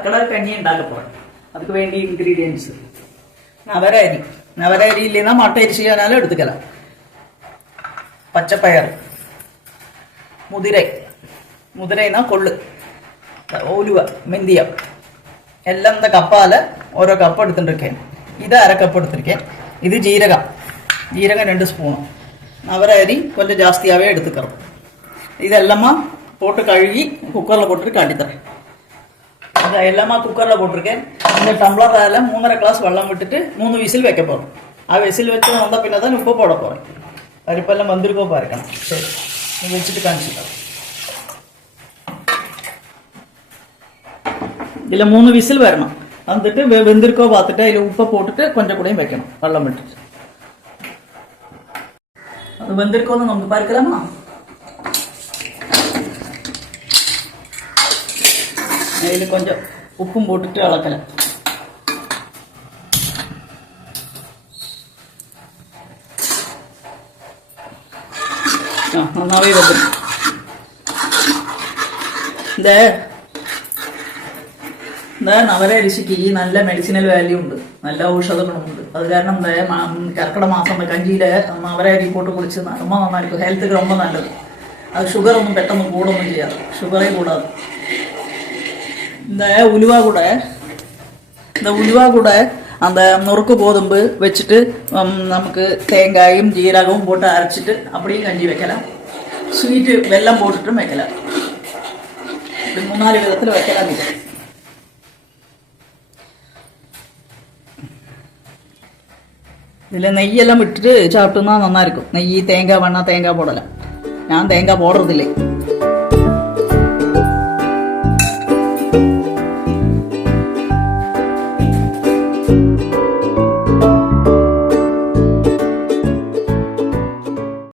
കർക്കിടക കഞ്ഞി ഉണ്ടാക്കാൻ പോകണം. அதுக்கு வேண்டிய இன்கிரீடியன்ஸ் நவர அரி இல்லைன்னா மட்டை அரிசியானாலும் எடுத்துக்கலாம். பச்சைப்பயறு, முதிரைனா கொள்ளு, உலுவ, மெந்தியம் எல்லாம் இந்த கப்பால் ஓரோ கப் எடுத்துட்டுருக்கேன். இது அரை கப் எடுத்திருக்கேன். இது ஜீரகம் 2 ஸ்பூனு. நவர அரி கொஞ்சம் ஜாஸ்தியாகவே எடுத்துக்கிறோம். இதெல்லாமா போட்டு கழுவி குக்கரில் போட்டுட்டு காட்டித்தரேன். அது எல்லாமா குக்கரில் போட்டிருக்கேன். இந்த டம்ளரால் 3.5 கிளாஸ் வெள்ளம் விட்டுட்டு 3 விசில் வைக்க போகிறோம். விசில் வச்சு வந்த பின்னா தான் உப்பு போட போகிறேன். பருப்பெல்லாம் வந்திருக்கோ பாருக்கணும். சரி, நீ வச்சுட்டு காமிச்சிக்கலாம். இதில் 3 விசில் வரணும். வந்துட்டு வெந்திருக்கோ பார்த்துட்டு அதில் உப்பை போட்டுட்டு கொஞ்சம் கூடயும் வைக்கணும் வெள்ளம் விட்டுட்டு. அது வெந்திருக்கோன்னு நமக்கு பார்க்கலாமா? அதில் கொஞ்சம் உப்பும் போட்டுட்டு அளக்கலாம். நல்லாவே வந்துடும். இந்த നവര അരിശിക്ക് നല്ല മെഡിസിനൽ വാല്യൂ ഉണ്ട്, നല്ല ഔഷധ ഗുണമുണ്ട്. അത് കാരണം കർക്കിടക മാസം കഞ്ചിയിൽ നവര അരി പോട്ട് കുളിച്ച് ரொம்ப നന്നായിരിക്കും. ഹെൽത്ത് ரொம்ப നല്ലത്. അത് ഷുഗർ ഒന്നും പെട്ടെന്ന് കൂടൊന്നും ചെയ്യാതെ, ഷുഗറേ കൂടാതെ. இந்த உலுவா கூட அந்த நொறுக்கு கோதும்பு வச்சுட்டு நமக்கு தேங்காயும் ஜீரகமும் போட்டு அரைச்சிட்டு அப்படியும் கஞ்சி வைக்கலாம். ஸ்வீட்டு வெல்லம் போட்டுட்டும் வைக்கலாம். இப்படி 3-4 விதத்தில் வைக்கலாம். இது இதில் நெய்யெல்லாம் விட்டுட்டு சாப்பிட்டோம்னா நல்லா இருக்கும். நெய், தேங்காய் வேணா தேங்காய் போடலாம். நான் தேங்காய் போடுறதில்லை.